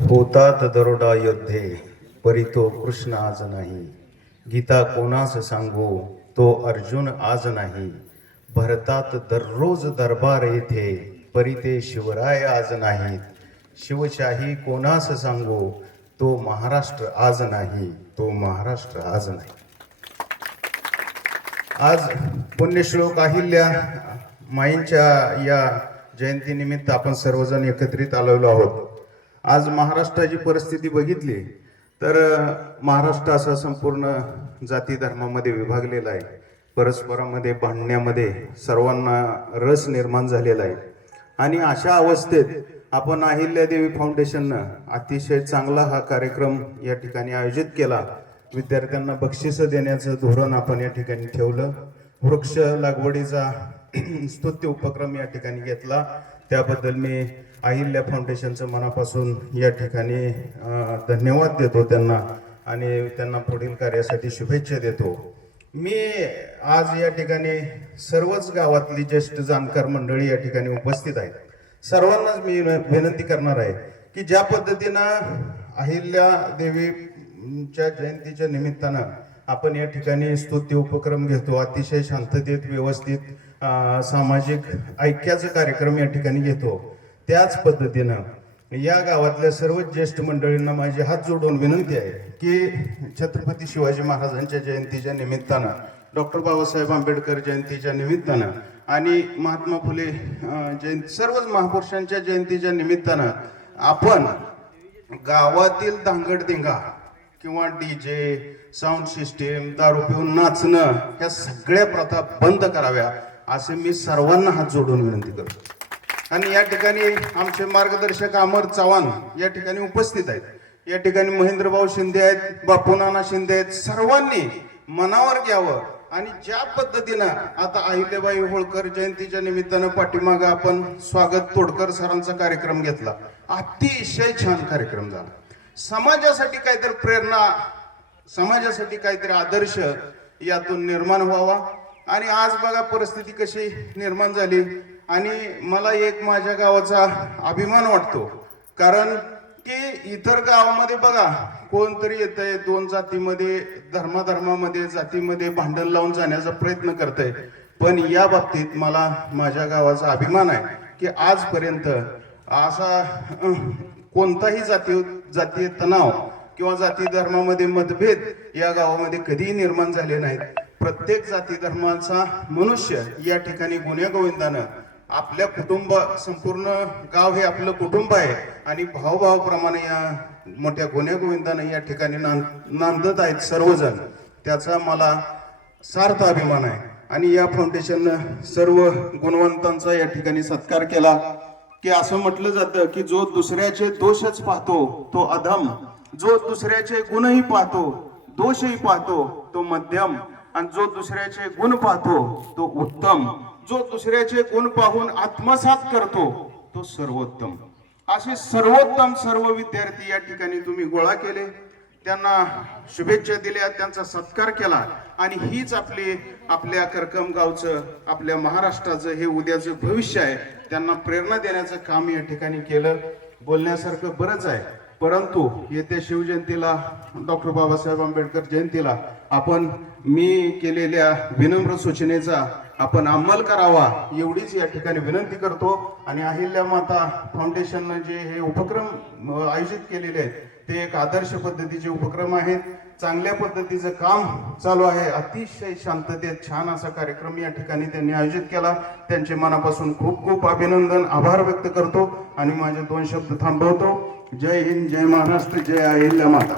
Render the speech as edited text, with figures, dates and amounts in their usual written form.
होतात दरोडा योद्धे, परी तो कृष्ण आज नाही. गीता कोणास सांगू, तो अर्जुन आज नाही. भरतात दररोज दरबार येथे, परी ते शिवराय आज नाहीत. शिवशाही कोणास सांगू, तो महाराष्ट्र आज नाही, तो महाराष्ट्र आज नाही. आज पुण्यश्लोक अहिल्या माईंच्या या जयंतीनिमित्त आपण सर्वजण एकत्रित आलेलो आहोत. आज महाराष्ट्राची परिस्थिती बघितली तर महाराष्ट्र असा संपूर्ण जाती धर्मामध्ये विभागलेला आहे. परस्परामध्ये भांडण्यामध्ये सर्वांना रस निर्माण झालेला आहे. आणि अशा अवस्थेत आपण अहिल्यादेवी फाउंडेशननं अतिशय चांगला हा कार्यक्रम या ठिकाणी आयोजित केला. विद्यार्थ्यांना बक्षिसं देण्याचं धोरण आपण या ठिकाणी ठेवलं. वृक्ष लागवडीचा स्तुत्य उपक्रम या ठिकाणी घेतला. त्याबद्दल मी अहिल्या फाउंडेशनचं मनापासून या ठिकाणी धन्यवाद देतो त्यांना आणि त्यांना पुढील कार्यासाठी शुभेच्छा देतो. मी आज या ठिकाणी सर्वच गावातली ज्येष्ठ जाणकार मंडळी या ठिकाणी उपस्थित आहेत. सर्वांनाच मी विनंती करणार आहे की ज्या पद्धतीनं अहिल्या देवीच्या जयंतीच्या निमित्तानं आपण या ठिकाणी स्तुत्य उपक्रम घेतो, अतिशय शांततेत व्यवस्थित सामाजिक ऐक्याचा कार्यक्रम या ठिकाणी घेतो, त्याच पद्धतीनं या गावातल्या सर्व ज्येष्ठ मंडळींना माझी हात जोडून विनंती आहे की छत्रपती शिवाजी महाराजांच्या जयंतीच्या निमित्तानं, डॉक्टर बाबासाहेब आंबेडकर जयंतीच्या निमित्तानं आणि महात्मा फुले जयंती, सर्वच महापुरुषांच्या जयंतीच्या निमित्तानं आपण गावातील धांगडधिंगा किंवा डीजे, साऊंड सिस्टीम, दारू पिऊन नाचणं, ह्या सगळ्या प्रथा बंद कराव्या असे मी सर्वांना हात जोडून विनंती करतो. आणि या ठिकाणी आमचे मार्गदर्शक अमर चव्हाण या ठिकाणी उपस्थित आहेत. या ठिकाणी महेंद्रभाऊ शिंदे आहेत, बापूनाना शिंदे आहेत. सर्वांनी मनावर घ्यावं आणि ज्या पद्धतीनं आता अहिल्याबाई होळकर जयंतीच्या निमित्तानं पाठीमागं आपण स्वागत तोडकर सरांचा कार्यक्रम घेतला, अतिशय छान कार्यक्रम झाला. समाजासाठी काहीतरी प्रेरणा, समाजासाठी काहीतरी आदर्श यातून निर्माण व्हावा. आणि आज बघा परिस्थिती कशी निर्माण झाली. आणि मला एक माझ्या गावाचा अभिमान वाटतो, कारण की इतर गावामध्ये बघा कोणतरी येतंय, दोन जातीमध्ये, धर्मामध्ये, जातीमध्ये भांडण लावून जाण्याचा प्रयत्न करतंय. पण या बाबतीत मला माझ्या गावाचा अभिमान आहे की आजपर्यंत असा कोणताही जातीय तणाव किंवा जाती धर्मामध्ये मतभेद या गावामध्ये कधीही निर्माण झाले नाहीत. प्रत्येक जाती धर्माचा मनुष्य या ठिकाणी गुण्यागोविंदानं आपल्या कुटुंब, संपूर्ण गाव हे आपलं कुटुंब आहे आणि भावभावाप्रमाणे या मोठ्या गुण्यागोविंदानं या ठिकाणी नांदत आहेत सर्वजण. त्याचा मला सार्थ अभिमान आहे. आणि या फाउंडेशननं सर्व गुणवंतांचा या ठिकाणी सत्कार केला. की असं म्हटलं जातं की जो दुसऱ्याचे दोषच पाहतो तो अधम, जो दुसऱ्याचे गुणही पाहतो, दोषही पाहतो तो मध्यम, आणि जो दुसऱ्याचे गुण पाहतो तो उत्तम, जो दुसऱ्याचे गुण पाहून आत्मसात करतो तो सर्वोत्तम. असे सर्वोत्तम सर्व विद्यार्थी या ठिकाणी तुम्ही गोळा केले, त्यांना शुभेच्छा दिल्या, त्यांचा सत्कार केला. आणि हीच आपल्या करकम गावचं, आपल्या महाराष्ट्राचं हे उद्याचं भविष्य आहे. त्यांना प्रेरणा देण्याचं काम या ठिकाणी केलं. बोलण्यासारखं बरंच आहे, परंतु येत्या शिवजयंतीला, डॉक्टर बाबासाहेब आंबेडकर जयंतीला आपण मी केलेल्या विनम्र सूचनेचा आपण अंमल करावा एवढीच या ठिकाणी विनंती करतो. आणि अहिल्या माता फाउंडेशननं जे हे उपक्रम आयोजित केलेले आहेत ते एक आदर्श पद्धतीचे उपक्रम आहेत. चांगल्या पद्धतीचं काम चालू आहे. अतिशय शांततेत छान असा कार्यक्रम या ठिकाणी त्यांनी आयोजित केला. त्यांचे मनापासून खूप खूप अभिनंदन, आभार व्यक्त करतो आणि माझे 2 शब्द थांबवतो. जय हिंद, जय महाराष्ट्र, जय अहिल्या माता.